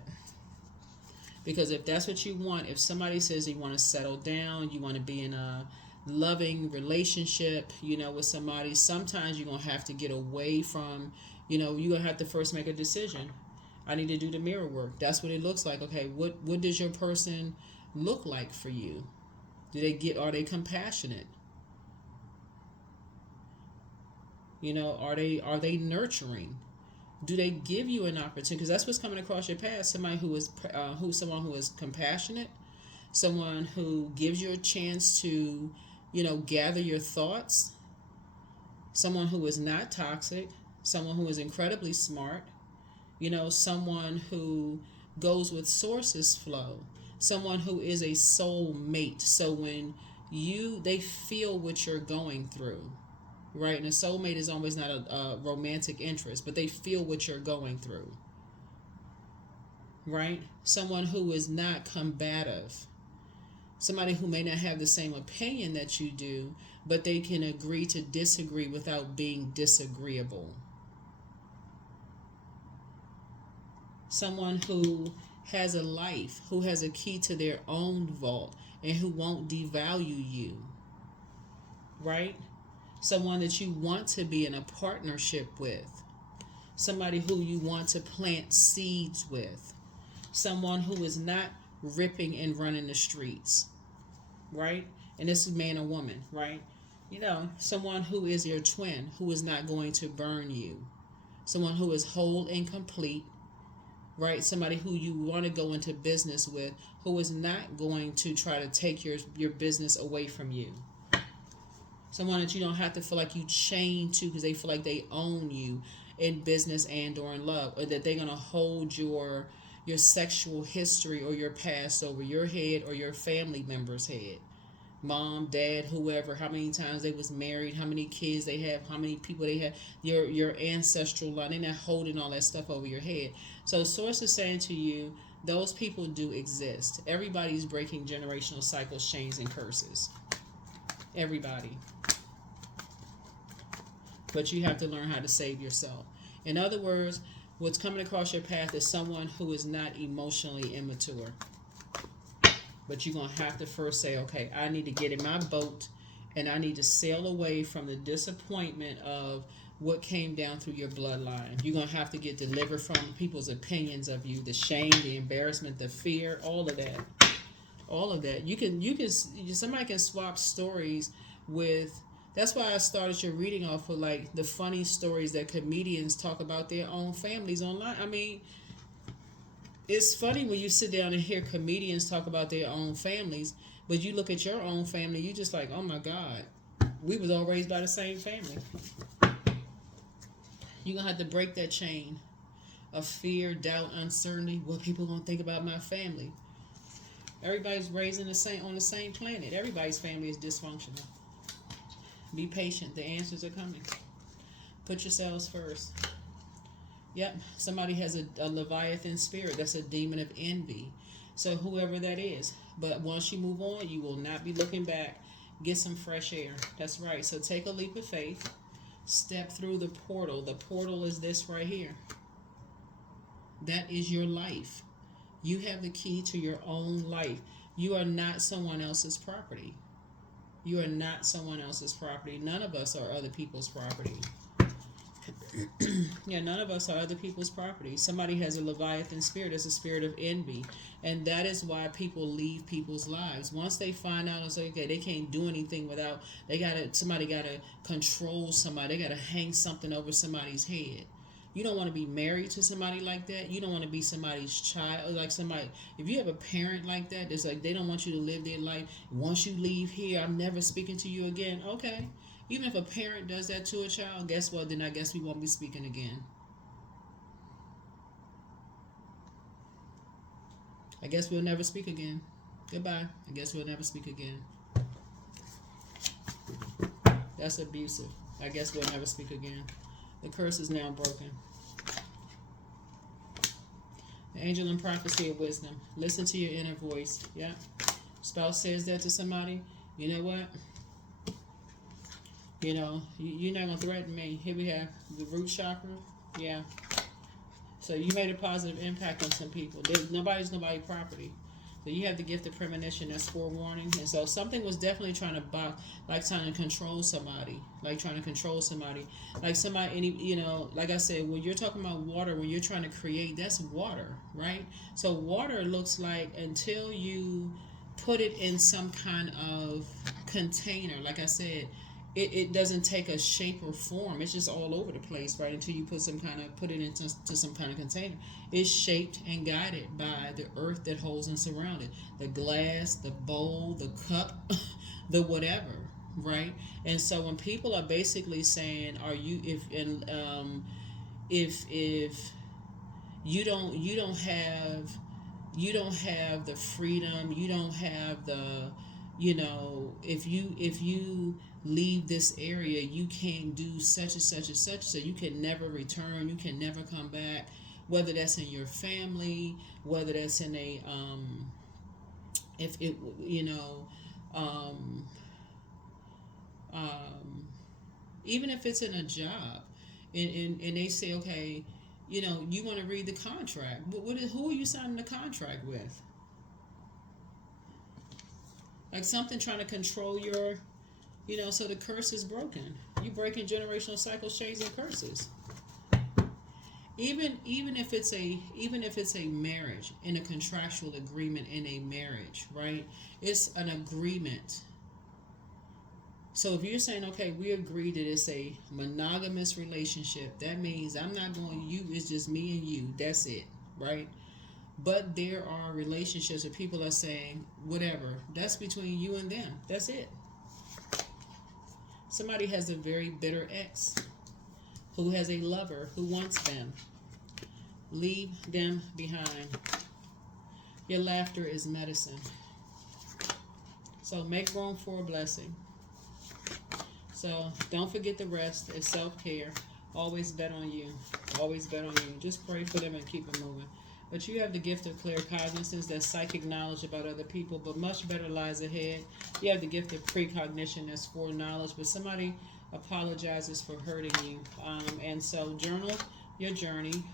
Because if that's what you want, if somebody says you want to settle down, you want to be in a loving relationship, with somebody, sometimes you're going to have to get away from, you're going to have to first make a decision. I need to do the mirror work. That's what it looks like. Okay, what does your person look like for you? Are they compassionate? Are they nurturing? Do they give you an opportunity? Because that's what's coming across your path. Somebody who is someone who is compassionate, someone who gives you a chance to, gather your thoughts, someone who is not toxic, someone who is incredibly smart, someone who goes with sources flow, someone who is a soul mate. So when they feel what you're going through, right? And a soulmate is always not a romantic interest, but they feel what you're going through, right? Someone who is not combative, somebody who may not have the same opinion that you do, but they can agree to disagree without being disagreeable. Someone who has a life, who has a key to their own vault, and who won't devalue you, right? Someone that you want to be in a partnership with, somebody who you want to plant seeds with, someone who is not ripping and running the streets, right? And this is man or woman, right? Someone who is your twin, who is not going to burn you, someone who is whole and complete, right? Somebody who you want to go into business with, who is not going to try to take your business away from you. Someone that you don't have to feel like you chained to because they feel like they own you in business and or in love, or that they're going to hold your sexual history or your past over your head or your family member's head. Mom, dad, whoever, how many times they was married, how many kids they have, how many people they have, your ancestral line. They're not holding all that stuff over your head. So Source is saying to you, those people do exist. Everybody's breaking generational cycles, chains, and curses. Everybody. But you have to learn how to save yourself. In other words, what's coming across your path is someone who is not emotionally immature. But you're going to have to first say, okay, I need to get in my boat and I need to sail away from the disappointment of what came down through your bloodline. You're going to have to get delivered from people's opinions of you, the shame, the embarrassment, the fear, all of that. All of that. Somebody can swap stories with. That's why I started your reading off with like the funny stories that comedians talk about their own families online. I mean, it's funny when you sit down and hear comedians talk about their own families, but you look at your own family, you just like, oh my God, we was all raised by the same family. You're going to have to break that chain of fear, doubt, uncertainty. What people going to think about my family? Everybody's raised on the same planet. Everybody's family is dysfunctional. Be patient. The answers are coming. Put yourselves first. Yep. Somebody has a Leviathan spirit. That's a demon of envy. So whoever that is. But once you move on, you will not be looking back. Get some fresh air. That's right. So take a leap of faith. Step through the portal. The portal is this right here. That is your life. You have the key to your own life. You are not someone else's property. You are not someone else's property. None of us are other people's property. Yeah, none of us are other people's property. Somebody has a Leviathan spirit. It's a spirit of envy. And that is why people leave people's lives. Once they find out, it's like, okay, they can't do anything without, somebody got to control somebody. They got to hang something over somebody's head. You don't want to be married to somebody like that. You don't want to be somebody's child. Like somebody, if you have a parent like that, it's like they don't want you to live their life. Once you leave here, I'm never speaking to you again. Okay. Even if a parent does that to a child, guess what? Then I guess we won't be speaking again. I guess we'll never speak again. Goodbye. I guess we'll never speak again. That's abusive. I guess we'll never speak again. The curse is now broken. The angel and prophecy of wisdom. Listen to your inner voice. Yeah. Spouse says that to somebody. You know what? You're not going to threaten me. Here we have the root chakra. Yeah. So you made a positive impact on some people. Nobody's property. So you have the gift of premonition. That's forewarning. And so something was definitely trying to control somebody. Like somebody, like I said, when you're talking about water, when you're trying to create, that's water, right? So water looks like, until you put it in some kind of container, like I said, it doesn't take a shape or form. It's just all over the place, right? Until you put it into some kind of container. It's shaped and guided by the earth that holds and surrounds it. The glass, the bowl, the cup, the whatever, right? And so when people are basically saying, "Are you if you don't have the freedom, you don't have the, if you leave this area, you can't do such and such and such, so you can never return, you can never come back, whether that's in your family, whether that's in a if it um, um, even if it's in a job, and they say, okay, you want to read the contract, but who are you signing the contract with? Like something trying to control your, so the curse is broken. You breaking generational cycles, chains, and curses. Even if it's a marriage, in a contractual agreement in a marriage, right? It's an agreement. So if you're saying, okay, we agree that it's a monogamous relationship, that means I'm not going you, it's just me and you. That's it, right? But there are relationships where people are saying, whatever, that's between you and them. That's it. Somebody has a very bitter ex who has a lover who wants them. Leave them behind. Your laughter is medicine. So make room for a blessing. So don't forget the rest. It's self-care. Always bet on you. Always bet on you. Just pray for them and keep it moving. But you have the gift of clear cognizance, that psychic knowledge about other people, but much better lies ahead. You have the gift of precognition, that's foreknowledge, but somebody apologizes for hurting you. And so journal your journey.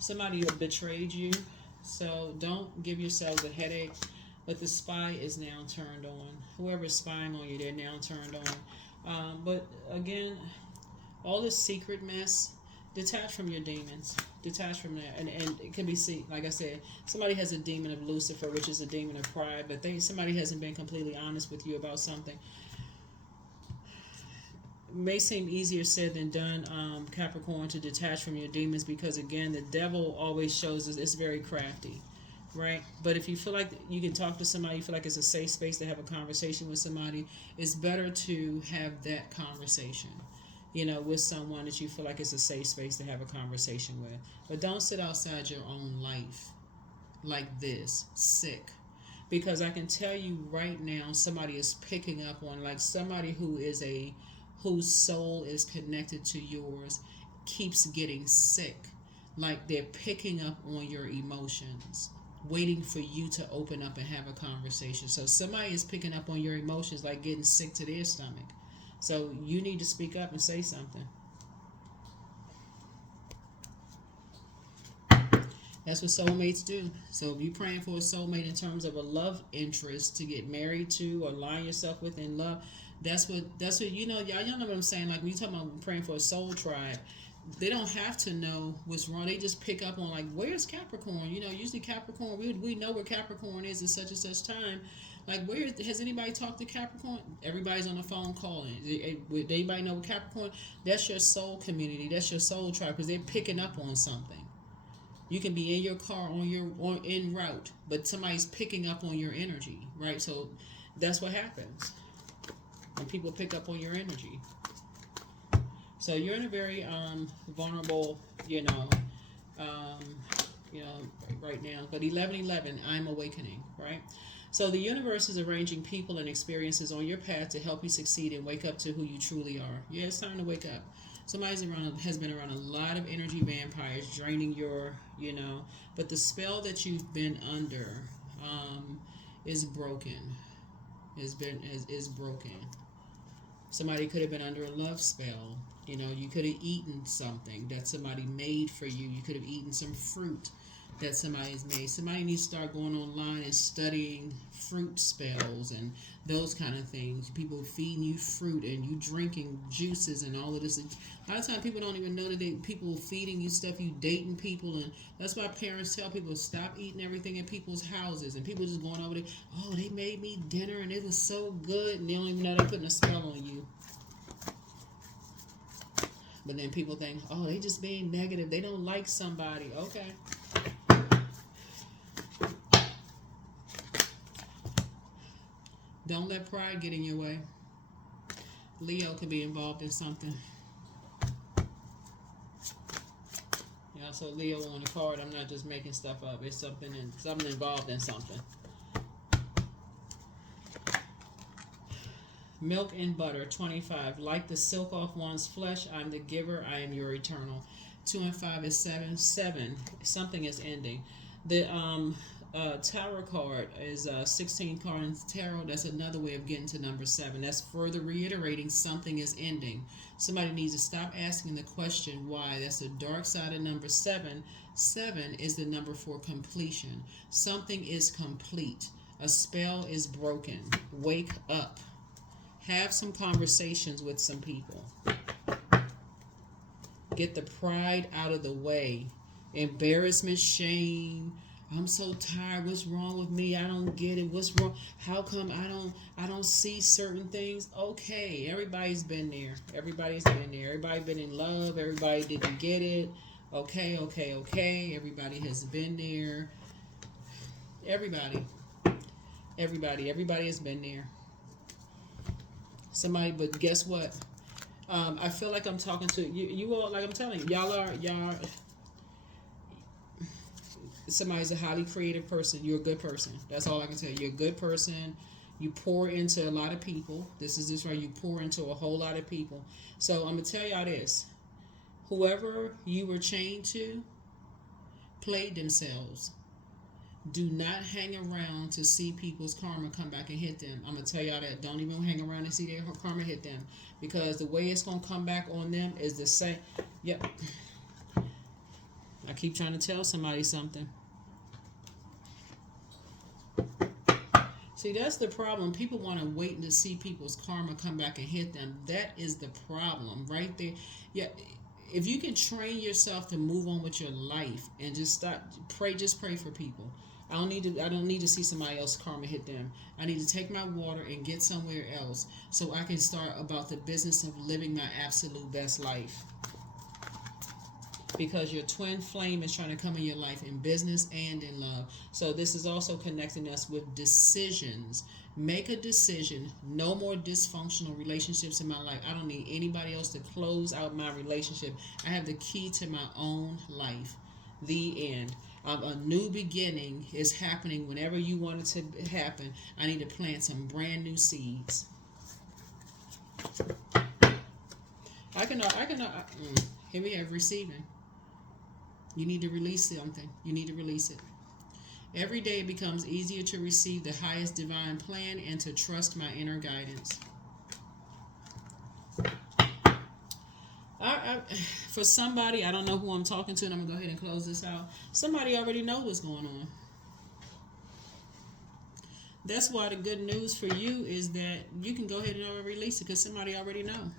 Somebody betrayed you, so don't give yourselves a headache. But the spy is now turned on. Whoever's spying on you, they're now turned on. But again, all this secret mess, detach from your demons. Detach from that. And it can be seen, like I said, somebody has a demon of Lucifer, which is a demon of pride, but somebody hasn't been completely honest with you about something. It may seem easier said than done, Capricorn, to detach from your demons, because again, the devil always shows us it's very crafty. Right? But if you feel like you can talk to somebody, you feel like it's a safe space to have a conversation with somebody, it's better to have that conversation, with someone that you feel like it's a safe space to have a conversation with. But don't sit outside your own life like this, sick. Because I can tell you right now, somebody is picking up on, like somebody whose soul is connected to yours keeps getting sick. Like they're picking up on your emotions, waiting for you to open up and have a conversation. So somebody is picking up on your emotions, like getting sick to their stomach. So you need to speak up and say something. That's what soulmates do. So if you're praying for a soulmate in terms of a love interest to get married to or align yourself with in love, that's what y'all know what I'm saying. Like when you talk about praying for a soul tribe, they don't have to know what's wrong. They just pick up on, like, where's Capricorn? Usually Capricorn, we know where Capricorn is at such and such time. Like, has anybody talked to Capricorn? Everybody's on the phone calling. Would anybody know Capricorn? That's your soul community. That's your soul tribe, because they're picking up on something. You can be in your car en route, but somebody's picking up on your energy, right? So that's what happens when people pick up on your energy. So you're in a very vulnerable, right now. But 11:11, I'm awakening, right? So the universe is arranging people and experiences on your path to help you succeed and wake up to who you truly are. Yeah, it's time to wake up. Somebody has been around a lot of energy vampires draining your, but the spell that you've been under is broken. Is broken. Somebody could have been under a love spell. You could have eaten something that somebody made for you. You could have eaten some fruit that somebody has made. Somebody needs to start going online and studying fruit spells and those kind of things. People feeding you fruit and you drinking juices and all of this. A lot of times people don't even know that people feeding you stuff. You dating people, and that's why parents tell people stop eating everything in people's houses. And people just going over there, oh, they made me dinner and it was so good, and they don't even know they're putting a spell on you. But then people think, oh, they just being negative. They don't like somebody. Okay. Don't let pride get in your way. Leo could be involved in something. Yeah, so Leo on the card, I'm not just making stuff up. It's something involved in something. Milk and butter, 25. Like the silk off one's flesh, I'm the giver, I am your eternal. 2 and 5 is 7. 7, something is ending. The tarot card is 16 cards tarot. That's another way of getting to number 7. That's further reiterating something is ending. Somebody needs to stop asking the question why. That's the dark side of number 7. 7 is the number for completion. Something is complete. A spell is broken. Wake up. Have some conversations with some people. Get the pride out of the way. Embarrassment, shame. I'm so tired. What's wrong with me? I don't get it. What's wrong? How come I don't see certain things? Okay, everybody's been there. Everybody's been there. Everybody been in love. Everybody didn't get it. Okay. Everybody has been there. Everybody has been there. Somebody, but guess what? I feel like I'm talking to you all. Like I'm telling you, y'all. Somebody's a highly creative person. You're a good person. That's all I can tell you. You're a good person. You pour into a lot of people. This is just right. You pour into a whole lot of people. So I'm gonna tell y'all this: whoever you were chained to played themselves. Do not hang around to see people's karma come back and hit them. I'm going to tell y'all that. Don't even hang around and see their karma hit them. Because the way it's going to come back on them is the same. Yep. I keep trying to tell somebody something. See, that's the problem. People want to wait to see people's karma come back and hit them. That is the problem right there. Yeah. If you can train yourself to move on with your life and just pray for people. I don't need to see somebody else's karma hit them. I need to take my water and get somewhere else so I can start about the business of living my absolute best life. Because your twin flame is trying to come in your life in business and in love. So this is also connecting us with decisions. Make a decision. No more dysfunctional relationships in my life. I don't need anybody else to close out my relationship. I have the key to my own life. The end. A new beginning is happening whenever you want it to happen. I need to plant some brand new seeds. Here we have receiving. You need to release something. You need to release it. Every day it becomes easier to receive the highest divine plan and to trust my inner guidance. For somebody, I don't know who I'm talking to, and I'm going to go ahead and close this out. Somebody already knows what's going on. That's why the good news for you is that you can go ahead and already release it because somebody already know.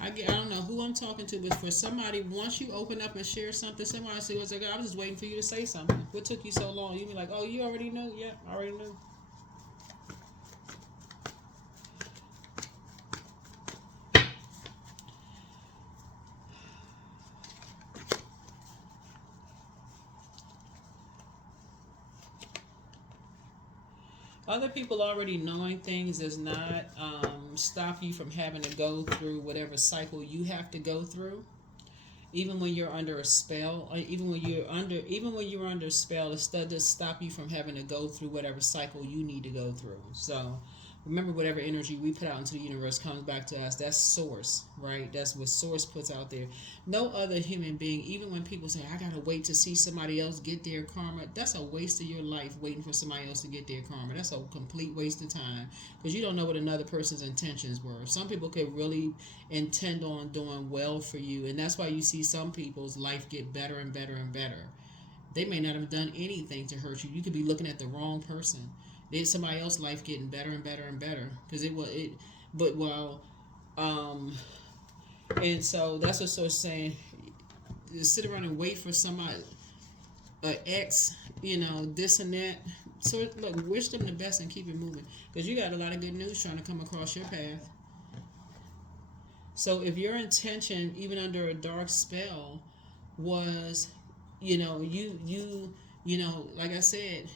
I don't know who I'm talking to, but for somebody, once you open up and share something, somebody says, I was just waiting for you to say something. What took you so long? You be like, oh, you already know? Yeah, I already knew. Other people already knowing things does not stop you from having to go through whatever cycle you have to go through. Even when you're under a spell, even when you're under a spell, it still does stop you from having to go through whatever cycle you need to go through. So, Remember, whatever energy we put out into the universe comes back to us. That's source, right? That's what source puts out there. No other human being, even when people say, I gotta wait to see somebody else get their karma, that's a waste of your life waiting for somebody else to get their karma. That's a complete waste of time, because you don't know what another person's intentions were. Some people could really intend on doing well for you, and that's why you see some people's life get better and better and better. They may not have done anything to hurt you. You could be looking at the wrong person. There's somebody else's life getting better and better and better, because it was it. But while, and so that's what Source saying. You sit around and wait for somebody, an ex, this and that. So look, wish them the best and keep it moving, because you got a lot of good news trying to come across your path. So if your intention, even under a dark spell, was, like I said,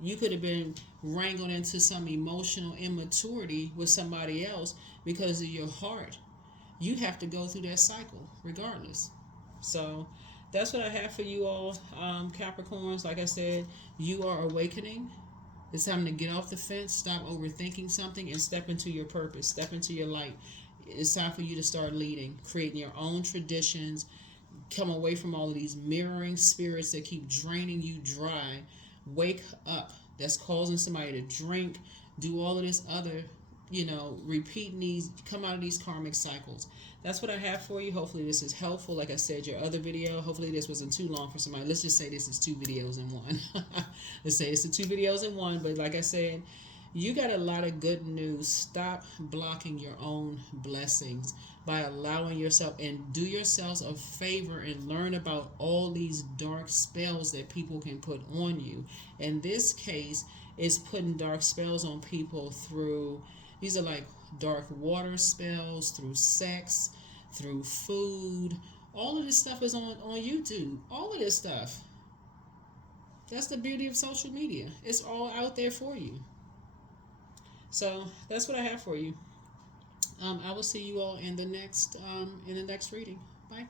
you could have been wrangled into some emotional immaturity with somebody else because of your heart. You have to go through that cycle regardless. So that's what I have for you all, Capricorns. Like I said, you are awakening. It's time to get off the fence, stop overthinking something, and step into your purpose, step into your light. It's time for you to start leading, creating your own traditions, come away from all of these mirroring spirits that keep draining you dry. Wake up. That's causing somebody to drink, do all of this other, repeating these, come out of these karmic cycles. That's what I have for you. Hopefully this is helpful. Like I said, your other video, hopefully this wasn't too long for somebody. Let's just say this is 2 videos in one. Let's say it's the 2 videos in one. But like I said, you got a lot of good news. Stop blocking your own blessings by allowing yourself, and do yourselves a favor and learn about all these dark spells that people can put on you. In this case, it's putting dark spells on people through, these are like dark water spells, through sex, through food. All of this stuff is on YouTube. All of this stuff. That's the beauty of social media. It's all out there for you. So that's what I have for you. I will see you all in the next reading. Bye.